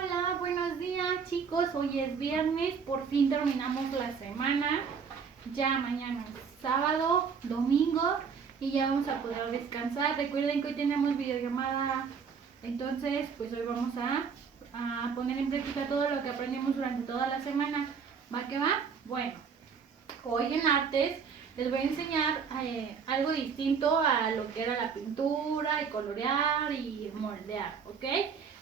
Hola, buenos días chicos, hoy es viernes, por fin terminamos la semana, ya mañana es sábado, domingo y ya vamos a poder descansar. Recuerden que hoy tenemos videollamada, entonces pues hoy vamos a poner en práctica todo lo que aprendimos durante toda la semana. ¿Va que va? Bueno, hoy en artes les voy a enseñar algo distinto a lo que era la pintura y colorear y moldear, ¿ok?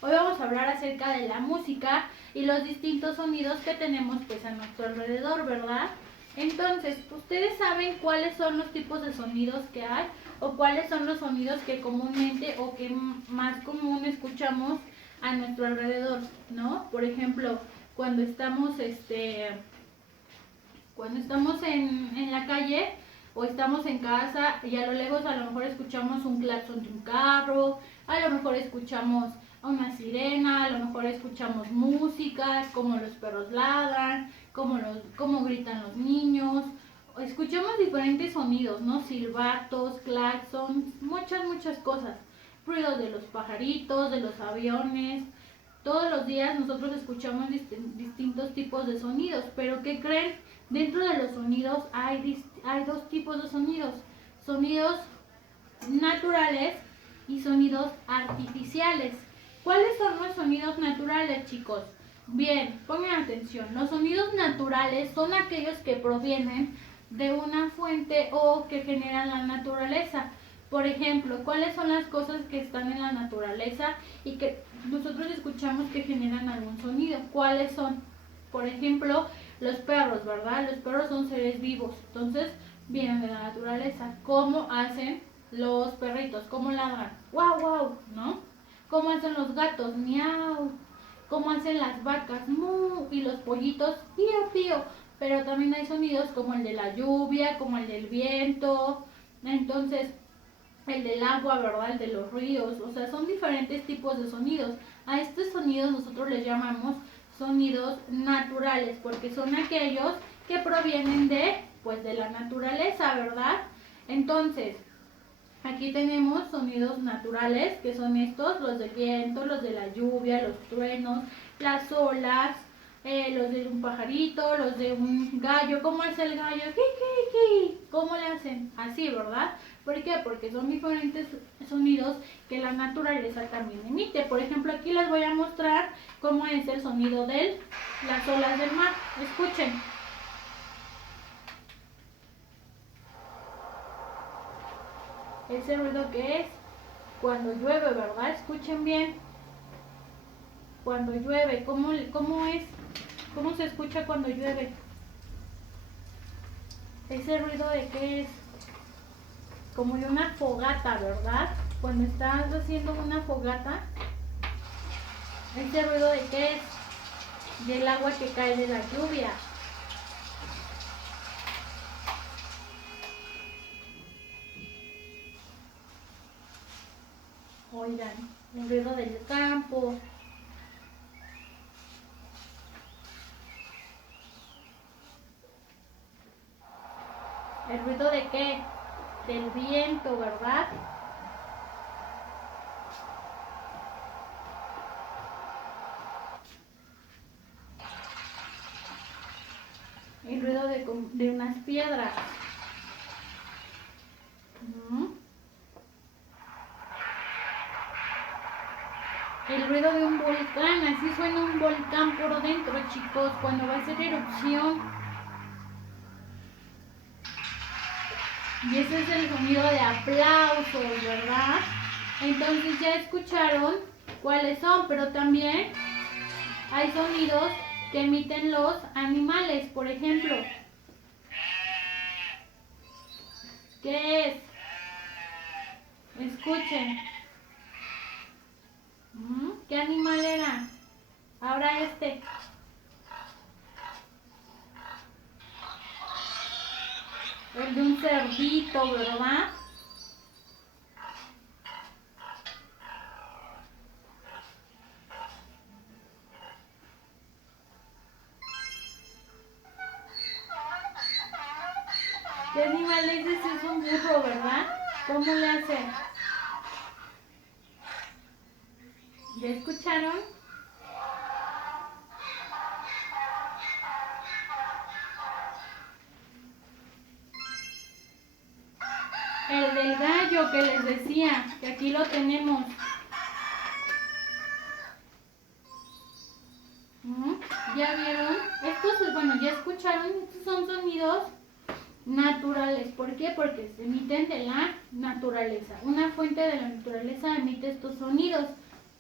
Hoy vamos a hablar acerca de la música y los distintos sonidos que tenemos pues a nuestro alrededor, ¿verdad? Entonces, ¿ustedes saben cuáles son los tipos de sonidos que hay? ¿O cuáles son los sonidos que comúnmente o que más común escuchamos a nuestro alrededor, ¿no? Por ejemplo, cuando estamos en la calle o estamos en casa y a lo lejos a lo mejor escuchamos un claxon de un carro, a lo mejor escuchamos una sirena, a lo mejor escuchamos música, como los perros ladran, como gritan los niños, escuchamos diferentes sonidos, ¿no? Silbatos, claxons, muchas cosas, ruidos de los pajaritos, de los aviones. Todos los días nosotros escuchamos distintos tipos de sonidos, pero ¿qué creen? Dentro de los sonidos hay dos tipos de sonidos. Sonidos naturales y sonidos artificiales. ¿Cuáles son los sonidos naturales, chicos? Bien, pongan atención. Los sonidos naturales son aquellos que provienen de una fuente o que generan la naturaleza. Por ejemplo, ¿cuáles son las cosas que están en la naturaleza y que nosotros escuchamos que generan algún sonido? ¿Cuáles son? Por ejemplo, los perros, ¿verdad? Los perros son seres vivos, entonces vienen de la naturaleza. ¿Cómo hacen los perritos? ¿Cómo ladran? ¡Wow, wow! ¿No? ¿Cómo hacen los gatos? ¡Miau! ¿Cómo hacen las vacas? ¡Mu! Y los pollitos, ¡pío, pío! Pero también hay sonidos como el de la lluvia, como el del viento. Entonces, el del agua, ¿verdad? El de los ríos, o sea, son diferentes tipos de sonidos. A estos sonidos nosotros les llamamos sonidos naturales, porque son aquellos que provienen pues, de la naturaleza, ¿verdad? Entonces, aquí tenemos sonidos naturales, que son estos, los del viento, los de la lluvia, los truenos, las olas, los de un pajarito, los de un gallo. ¿Cómo es el gallo? ¡Ki! ¿Cómo le hacen? Así, ¿verdad? ¿Por qué? Porque son diferentes sonidos que la naturaleza también emite. Por ejemplo, aquí les voy a mostrar cómo es el sonido de las olas del mar. Escuchen. Ese ruido que es cuando llueve, ¿verdad? Escuchen bien. Cuando llueve, ¿cómo es? ¿Cómo se escucha cuando llueve? Ese ruido de qué es como de una fogata, ¿verdad? Cuando estás haciendo una fogata, ese ruido de qué es? Del agua que cae de la lluvia. Oigan, el ruido del campo. ¿El ruido de qué? Del viento, ¿verdad? El ruido de unas piedras. El ruido de un volcán, así suena un volcán por dentro, chicos, cuando va a hacer erupción. Y ese es el sonido de aplausos, ¿verdad? Entonces ya escucharon cuáles son, pero también hay sonidos que emiten los animales. Por ejemplo, ¿qué es? Escuchen. ¿Qué animal era? Ahora este. El de un cerdito, ¿verdad? ¿Qué animal es ese? Es un burro, ¿verdad? ¿Cómo le hace? ¿Ya escucharon? lo que les decía, que aquí lo tenemos. ¿Ya vieron? Estos, bueno, ya escucharon, estos son sonidos naturales. ¿Por qué? Porque se emiten de la naturaleza. Una fuente de la naturaleza emite estos sonidos,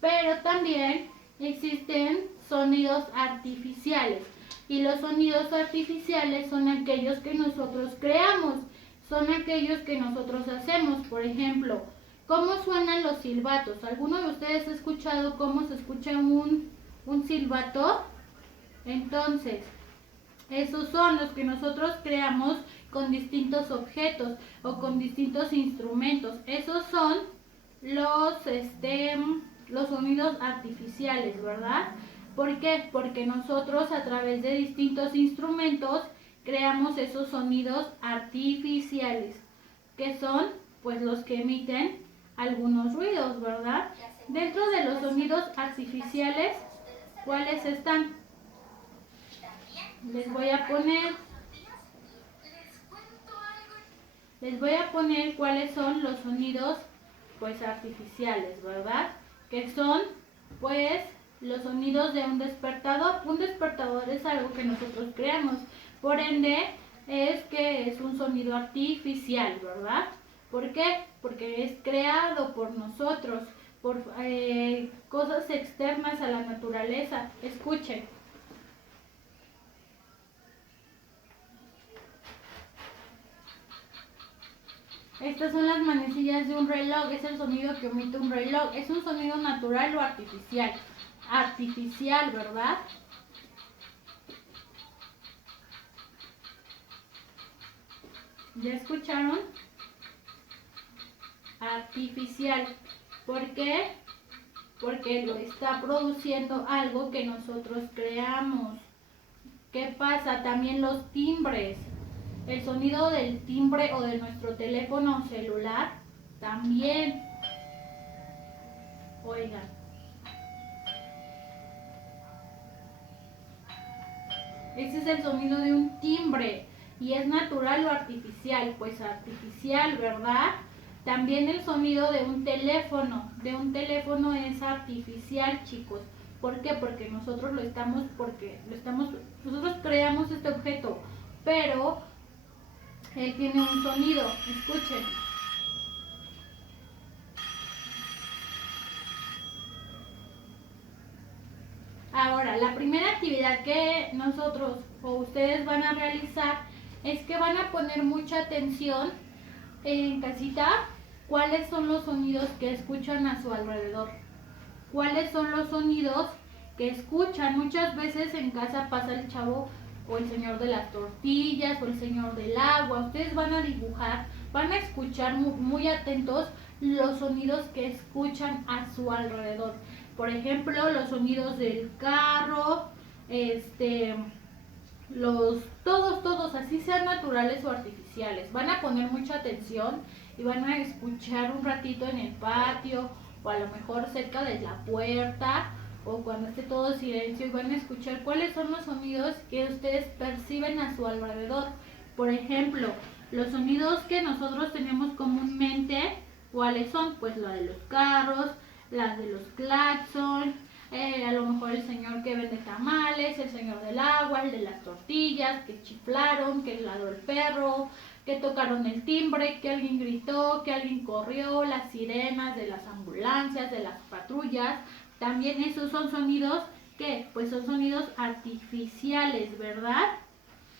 pero también existen sonidos artificiales. Y los sonidos artificiales son aquellos que nosotros creamos, son aquellos que nosotros hacemos. Por ejemplo, ¿cómo suenan los silbatos? ¿Alguno de ustedes ha escuchado cómo se escucha un silbato? Entonces, esos son los que nosotros creamos con distintos objetos o con distintos instrumentos. Esos son los sonidos artificiales, ¿verdad? ¿Por qué? Porque nosotros a través de distintos instrumentos creamos esos sonidos artificiales, que son pues los que emiten algunos ruidos, ¿verdad? Dentro de los sonidos artificiales, ¿cuáles están? Les voy a poner cuáles son los sonidos pues artificiales, ¿verdad? Que son pues los sonidos de un despertador. Un despertador es algo que nosotros creamos, por ende es que es un sonido artificial, ¿verdad? ¿Por qué? Porque es creado por nosotros, por cosas externas a la naturaleza. Escuchen. Estas son las manecillas de un reloj, es el sonido que emite un reloj. ¿Es un sonido natural o artificial? Artificial, ¿verdad? ¿Ya escucharon? Artificial. ¿Por qué? Porque lo está produciendo algo que nosotros creamos. ¿Qué pasa? También los timbres. El sonido del timbre o de nuestro teléfono celular también. Oigan. Ese es el sonido de un timbre. ¿Y es natural o artificial? Pues artificial, ¿verdad? También el sonido de un teléfono. De un teléfono es artificial, chicos. ¿Por qué? Porque nosotros nosotros creamos este objeto, pero él tiene un sonido. Escuchen. Ahora, la primera actividad que nosotros o ustedes van a realizar es que van a poner mucha atención en casita cuáles son los sonidos que escuchan a su alrededor. Cuáles son los sonidos que escuchan. Muchas veces en casa pasa el chavo o el señor de las tortillas o el señor del agua. Ustedes van a dibujar, van a escuchar muy atentos los sonidos que escuchan a su alrededor. Por ejemplo, los sonidos del carro, todos, así sean naturales o artificiales. Van a poner mucha atención y van a escuchar un ratito en el patio o a lo mejor cerca de la puerta o cuando esté todo silencio, y van a escuchar cuáles son los sonidos que ustedes perciben a su alrededor. Por ejemplo, los sonidos que nosotros tenemos comúnmente, ¿cuáles son? Pues la de los carros, las de los claxon, a lo mejor el señor que vende tamales, el señor del agua, el de las tortillas, que chiflaron, que ladró el perro, que tocaron el timbre, que alguien gritó, que alguien corrió, las sirenas de las ambulancias, de las patrullas. También esos son sonidos que pues son sonidos artificiales, ¿verdad?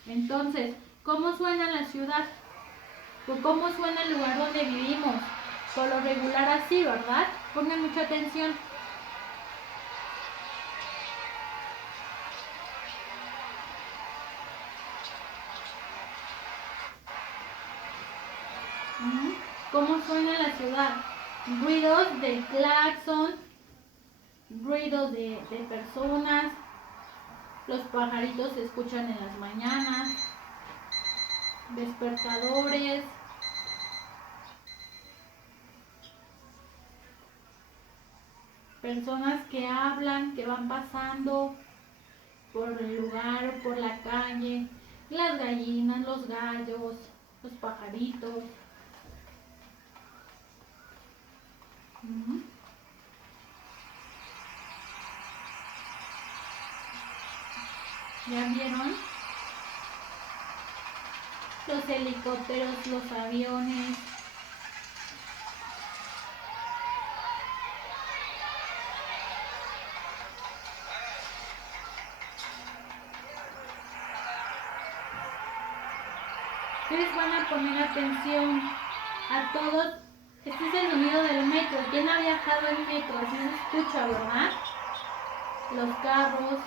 Entonces, ¿cómo suena la ciudad? ¿O cómo suena el lugar donde vivimos? Por lo regular así, ¿verdad? Pongan mucha atención. ¿Cómo suena la ciudad? Ruidos de claxon, ruidos de personas, los pajaritos se escuchan en las mañanas, despertadores, personas que hablan, que van pasando por el lugar o por la calle, las gallinas, los gallos, los pajaritos. Ujú. ¿Ya vieron? Los helicópteros, los aviones. Ustedes van a poner atención a todos. Este es el sonido del metro. ¿Quién ha viajado en metro? Así se escucha, ¿verdad? Los carros,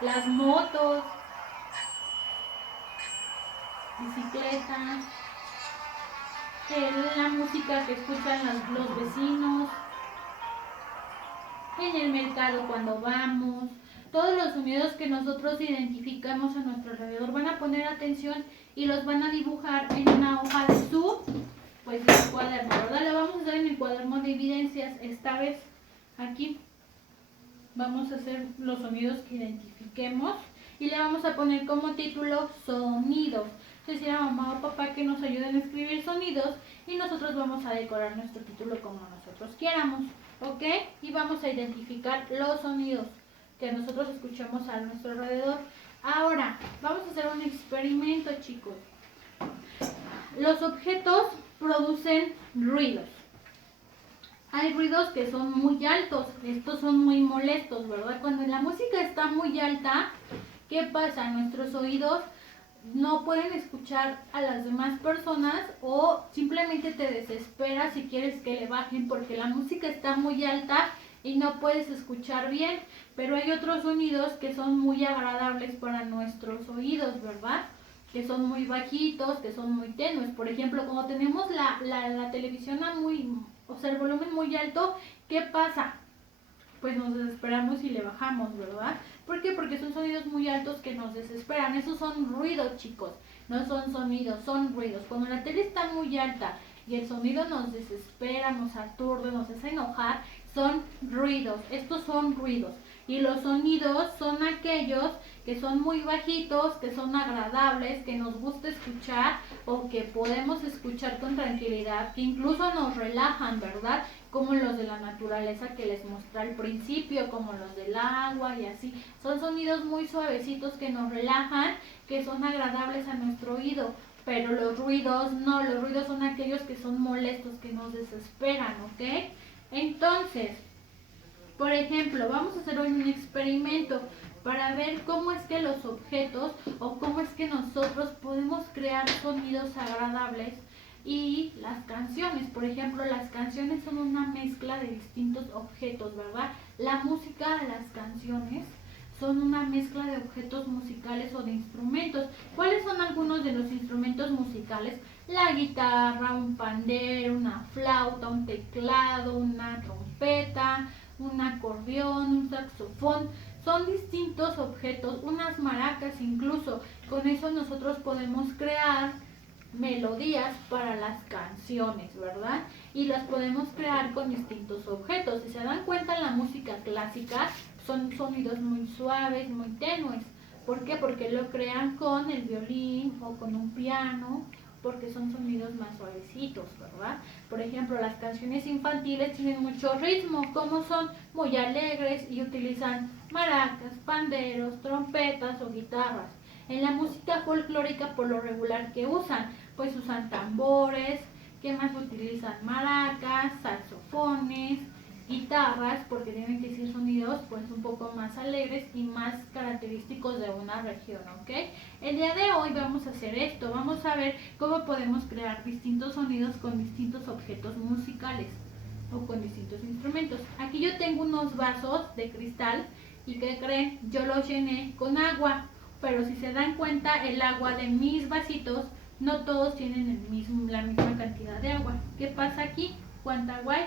las motos, bicicletas, la música que escuchan los vecinos, en el mercado cuando vamos. Todos los sonidos que nosotros identificamos a nuestro alrededor, van a poner atención y los van a dibujar en una hoja de su cuaderno, ¿verdad? Lo vamos a hacer en el cuaderno de evidencias. Esta vez aquí vamos a hacer los sonidos que identifiquemos y le vamos a poner como título sonidos. Es decir, a mamá o papá que nos ayuden a escribir sonidos y nosotros vamos a decorar nuestro título como nosotros quieramos, ¿ok? Y vamos a identificar los sonidos que nosotros escuchamos a nuestro alrededor. Ahora, vamos a hacer un experimento, chicos. Los objetos producen ruidos. Hay ruidos que son muy altos, estos son muy molestos, ¿verdad? Cuando la música está muy alta, ¿qué pasa? Nuestros oídos no pueden escuchar a las demás personas o simplemente te desesperas si quieres que le bajen porque la música está muy alta y no puedes escuchar bien. Pero hay otros sonidos que son muy agradables para nuestros oídos, ¿verdad? Que son muy bajitos, que son muy tenues. Por ejemplo, cuando tenemos la televisión a o sea, el volumen muy alto, ¿qué pasa? Pues nos desesperamos y le bajamos, ¿verdad? ¿Por qué? Porque son sonidos muy altos que nos desesperan. Esos son ruidos, chicos. No son sonidos, son ruidos. Cuando la tele está muy alta y el sonido nos desespera, nos aturde, nos hace enojar, son ruidos. Estos son ruidos. Y los sonidos son aquellos que son muy bajitos, que son agradables, que nos gusta escuchar o que podemos escuchar con tranquilidad, que incluso nos relajan, ¿verdad? Como los de la naturaleza que les mostré al principio, como los del agua y así. Son sonidos muy suavecitos que nos relajan, que son agradables a nuestro oído. Pero los ruidos no, los ruidos son aquellos que son molestos, que nos desesperan, ¿ok? Entonces, por ejemplo, vamos a hacer hoy un experimento para ver cómo es que los objetos o cómo es que nosotros podemos crear sonidos agradables y las canciones. Por ejemplo, las canciones son una mezcla de distintos objetos, ¿verdad? La música, las canciones son una mezcla de objetos musicales o de instrumentos. ¿Cuáles son algunos de los instrumentos musicales? La guitarra, un pandero, una flauta, un teclado, una trompeta, un acordeón, un saxofón. Son distintos objetos, unas maracas incluso. Con eso nosotros podemos crear melodías para las canciones, ¿verdad? Y las podemos crear con distintos objetos. Si se dan cuenta, en la música clásica son sonidos muy suaves, muy tenues. ¿Por qué? Porque lo crean con el violín o con un piano, porque son sonidos más suavecitos, ¿verdad? Por ejemplo, las canciones infantiles tienen mucho ritmo, como son muy alegres y utilizan maracas, panderos, trompetas o guitarras. En la música folclórica, por lo regular, ¿qué usan? Pues usan tambores, ¿qué más utilizan? Maracas, saxofones, guitarras, porque tienen que ser sonidos pues un poco más alegres y más característicos de una región, ¿ok? El día de hoy vamos a hacer esto, vamos a ver cómo podemos crear distintos sonidos con distintos objetos musicales o con distintos instrumentos. Aquí yo tengo unos vasos de cristal y ¿qué creen? Yo los llené con agua, pero si se dan cuenta, el agua de mis vasitos no todos tienen la misma cantidad de agua. ¿Qué pasa aquí? ¿Cuánta agua hay?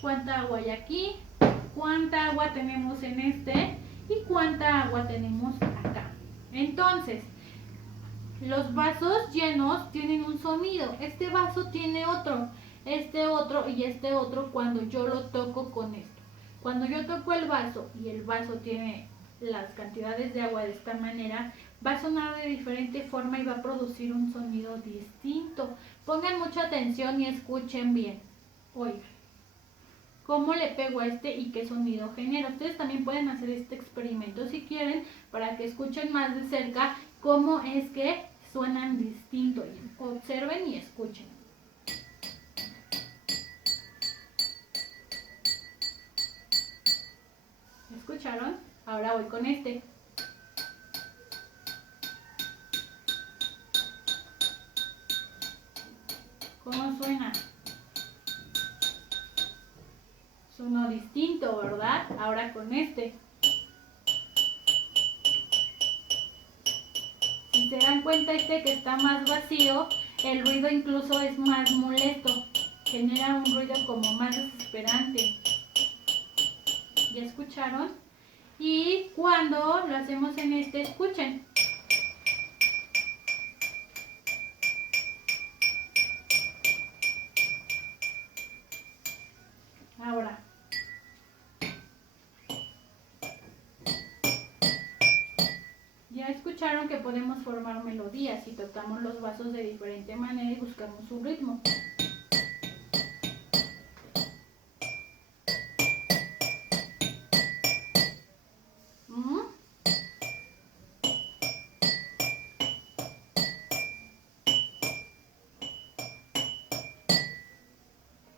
¿Cuánta agua hay aquí? ¿Cuánta agua tenemos en este? ¿Y cuánta agua tenemos acá? Entonces, los vasos llenos tienen un sonido. Este vaso tiene otro, este otro y este otro cuando yo lo toco con esto. Cuando yo toco el vaso y el vaso tiene las cantidades de agua de esta manera, va a sonar de diferente forma y va a producir un sonido distinto. Pongan mucha atención y escuchen bien. Oigan. cómo le pego a este y qué sonido genera. Ustedes también pueden hacer este experimento si quieren, para que escuchen más de cerca cómo es que suenan distinto. Observen y escuchen. ¿Escucharon? Ahora voy con este. ¿Cómo suena? Sonó distinto, ¿verdad? Ahora con este. Si se dan cuenta, este que está más vacío, el ruido incluso es más molesto. Genera un ruido como más desesperante. ¿Ya escucharon? Y cuando lo hacemos en este, escuchen. Ahora. Ya escucharon que podemos formar melodías si tocamos los vasos de diferente manera y buscamos un ritmo.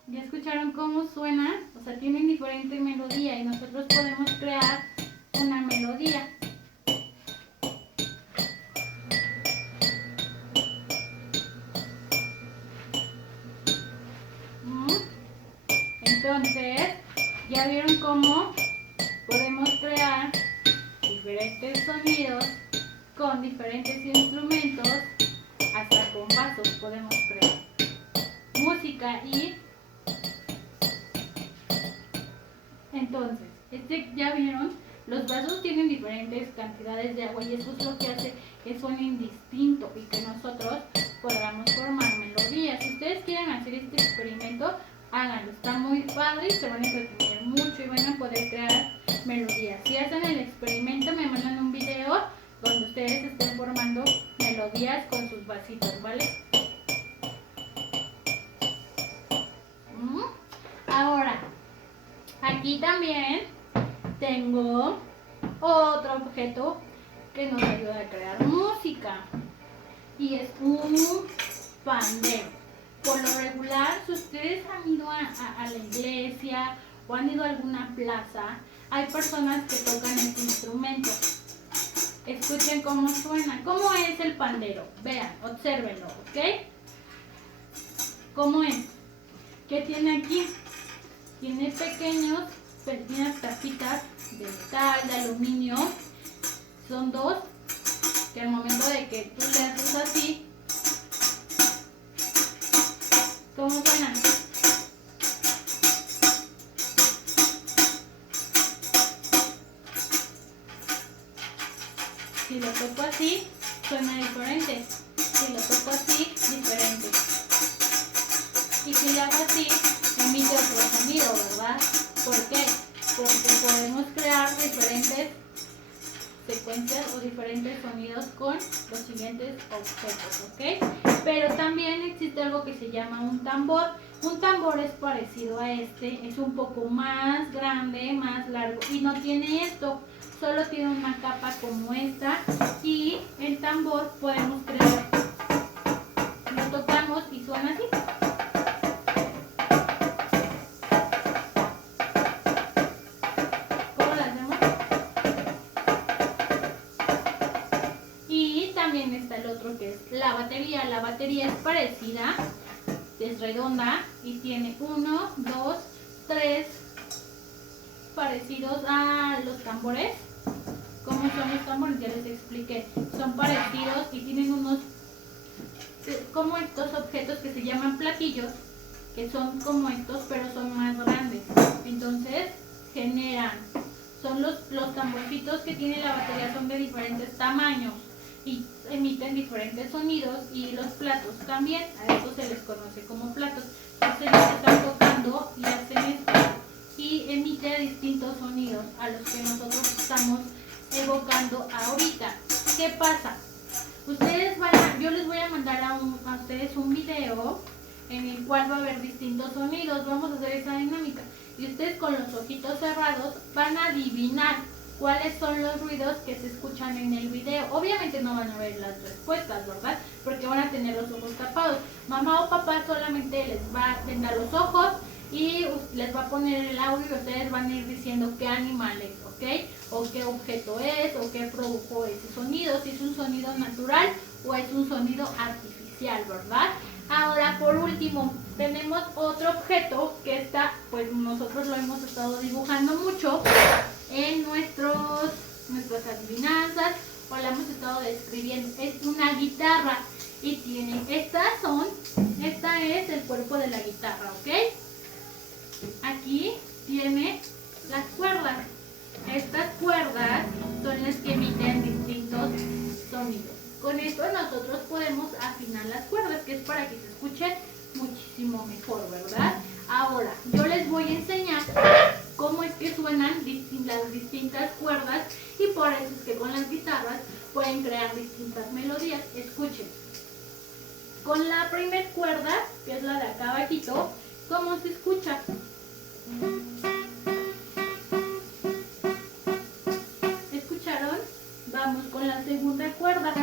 ¿Ya escucharon cómo suena? O sea, tienen diferente melodía y nosotros podemos crear una melodía. Entonces, ya vieron cómo podemos crear diferentes sonidos con diferentes instrumentos, hasta con vasos podemos crear música. Y entonces, ya vieron, los vasos tienen diferentes cantidades de agua y eso es lo que hace que suenen distinto y que nosotros podamos formar melodías. Si ustedes quieren hacer este experimento, háganlo, está muy padre y se van a entretener mucho y van a poder crear melodías. Si hacen el experimento, me mandan un video donde ustedes estén formando melodías con sus vasitos, ¿vale? Ahora, aquí también tengo otro objeto que nos ayuda a crear música y es un pandero. Por lo regular, si ustedes han ido a la iglesia o han ido a alguna plaza, hay personas que tocan este instrumento. Escuchen cómo suena. ¿Cómo es el pandero? Vean, obsérvenlo, ¿ok? ¿Cómo es? ¿Qué tiene aquí? Tiene pequeñas tapitas de metal, de aluminio. Son dos, que al momento de que tú le haces así, ¿cómo suenan? Si lo toco así, suena diferente. Si lo toco así, diferente. Y si lo hago así, emite otro sonido, ¿verdad? ¿Por qué? Porque podemos crear diferentes secuencias o diferentes sonidos con los siguientes objetos, ¿ok? Pero también existe algo que se llama un tambor. Un tambor es parecido a este, es un poco más grande, más largo y no tiene esto, solo tiene una capa como esta. Y el tambor podemos crear, lo tocamos y suena así. También está el otro que es la batería. La batería es parecida, es redonda y tiene 1, 2, 3 parecidos a los tambores. ¿Cómo son los tambores? Ya les expliqué. Son parecidos y tienen unos, como estos objetos que se llaman platillos, que son como estos pero son más grandes. Entonces generan, son los tamborcitos que tiene la batería, son de diferentes tamaños y emiten diferentes sonidos, y los platos también, a estos se les conoce como platos. Entonces ellos están tocando y hacen esto y emite distintos sonidos a los que nosotros estamos evocando ahorita. ¿Qué pasa? Yo les voy a mandar a ustedes un video en el cual va a haber distintos sonidos. Vamos a hacer esa dinámica. y ustedes con los ojitos cerrados van a adivinar cuáles son los ruidos que se escuchan en el video. Obviamente no van a ver las respuestas, ¿verdad? Porque van a tener los ojos tapados. Mamá o papá solamente les va a tender los ojos y les va a poner el audio y ustedes van a ir diciendo qué animal es, ¿ok? O qué objeto es, o qué produjo ese sonido, si es un sonido natural o es un sonido artificial, ¿verdad? Ahora, por último, tenemos otro objeto que está, pues nosotros lo hemos estado dibujando mucho en nuestras adivinanzas, o la hemos estado describiendo. Es una guitarra y tiene, esta es el cuerpo de la guitarra, ¿ok? Aquí tiene las cuerdas. Estas cuerdas son las que emiten distintos sonidos. Con esto nosotros podemos afinar las cuerdas, que es para que se escuche muchísimo mejor, ¿verdad? Ahora, yo les voy a enseñar cómo es que suenan las distintas cuerdas, y por eso es que con las guitarras pueden crear distintas melodías. Escuchen. Con la primer cuerda, que es la de acá abajito, ¿cómo se escucha? ¿Escucharon? Vamos con la segunda cuerda.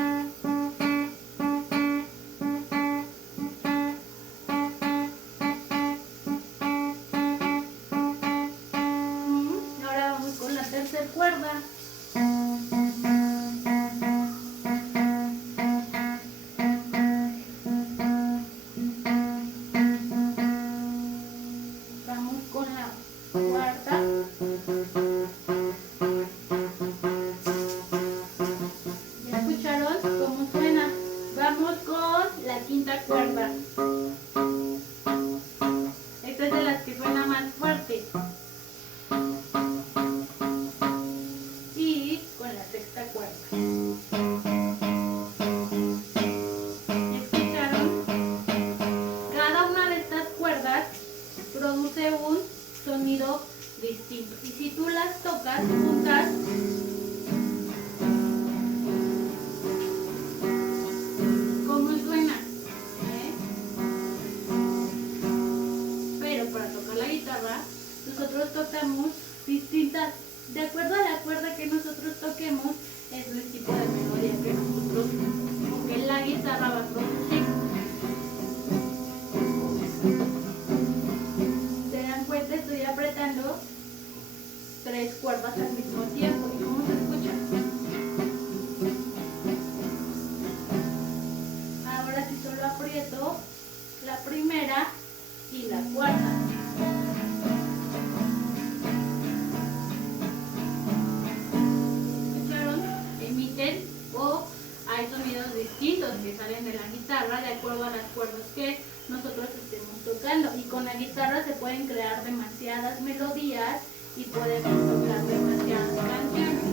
Ahora vamos con la tercera cuerda. Vamos con la cuarta. ¿Ya escucharon cómo suena? Vamos con la quinta cuerda. Esta es de las que suena más fuerte. Y con la sexta cuerda. ¿Escucharon? Cada una de estas cuerdas produce un sonido distinto. Y si tú las tocas juntas, ¿cómo suena? Pero para tocar la guitarra, nosotros tocamos distintas. De acuerdo a la cuerda que nosotros toquemos, es el tipo de melodía que nosotros, que la guitarra va a producir. ¿Se dan cuenta? Estoy apretando 3 cuerdas al mismo tiempo. ¿Y cómo se escucha? Ahora sí solo aprieto la primera y la cuarta. ¿Escucharon? Emiten, o hay sonidos distintos que salen de la guitarra de acuerdo a las cuerdas que nosotros estemos tocando. Y con la guitarra se pueden crear demasiadas melodías y podemos tocar demasiadas canciones.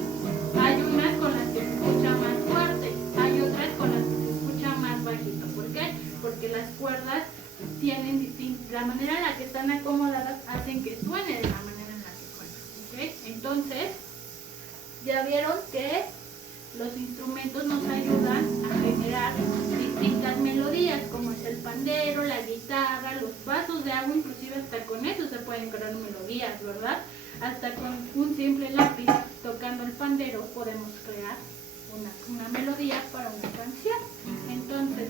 Hay unas con las que se escucha más fuerte, hay otras con las que se escucha más bajito. ¿Por qué? Porque las cuerdas tienen la manera en la que están acomodadas hacen que suene de la manera en la que suena, ¿ok? Entonces, ya vieron que los instrumentos nos ayudan a generar distintas melodías, como es el pandero, la guitarra, los vasos de agua, inclusive hasta con eso se pueden crear melodías, ¿verdad? Hasta con un simple lápiz tocando el pandero podemos crear una melodía para una canción. Entonces,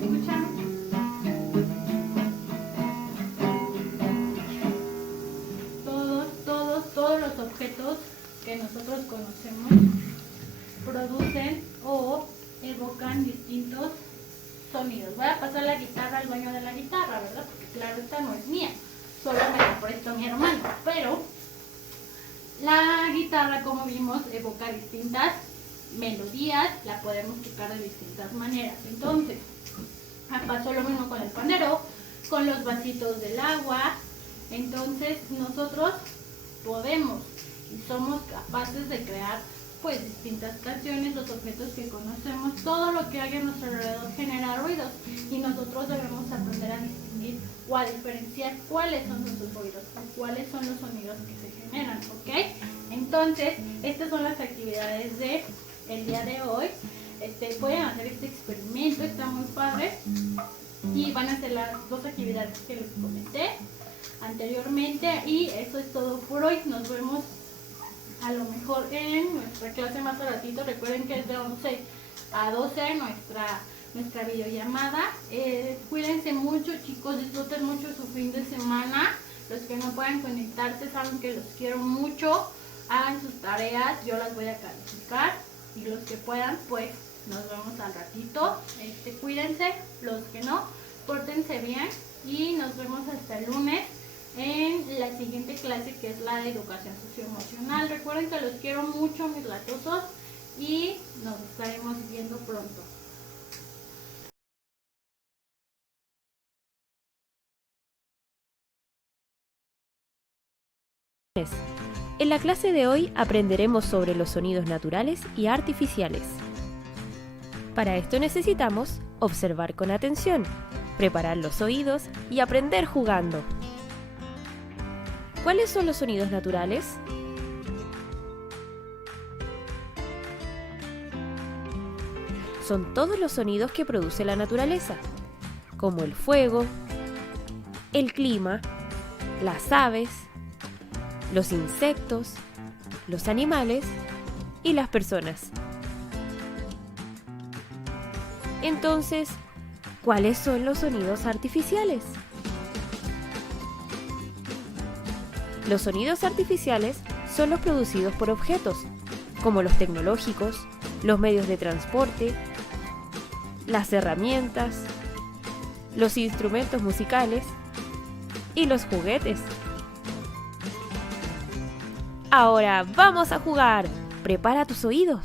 ¿escuchan? Todos los objetos que nosotros conocemos producen o evocan distintos sonidos. Voy a pasar la guitarra al dueño de la guitarra, ¿verdad? Porque claro, esta no es mía, solo me la prestó mi hermano. Pero la guitarra, como vimos, evoca distintas melodías, la podemos tocar de distintas maneras. Entonces, pasó lo mismo con el pandero, con los vasitos del agua. Entonces, nosotros podemos y somos capaces de crear pues distintas canciones, los objetos que conocemos, todo lo que hay a nuestro alrededor genera ruidos, y nosotros debemos aprender a distinguir o a diferenciar cuáles son nuestros ruidos o cuáles son los sonidos que se generan, ¿ok? Entonces, estas son las actividades del día de hoy. Pueden hacer este experimento, está muy padre. Y van a ser las 2 actividades que les comenté anteriormente. Y eso es todo por hoy. Nos vemos a lo mejor en nuestra clase más a ratito. Recuerden que es de 11 a 12 nuestra videollamada. Cuídense mucho, chicos, disfruten mucho su fin de semana. Los que no puedan conectarse saben que los quiero mucho. Hagan sus tareas, yo las voy a calificar. Y los que puedan, pues nos vemos al ratito. Cuídense, los que no, pórtense bien. Y nos vemos hasta el lunes en la siguiente clase, que es la de educación socioemocional. Recuerden que los quiero mucho, mis latosos, y nos estaremos viendo pronto. En la clase de hoy aprenderemos sobre los sonidos naturales y artificiales. Para esto necesitamos observar con atención, preparar los oídos y aprender jugando. ¿Cuáles son los sonidos naturales? Son todos los sonidos que produce la naturaleza, como el fuego, el clima, las aves, los insectos, los animales y las personas. Entonces, ¿cuáles son los sonidos artificiales? Los sonidos artificiales son los producidos por objetos, como los tecnológicos, los medios de transporte, las herramientas, los instrumentos musicales y los juguetes. Ahora vamos a jugar. Prepara tus oídos.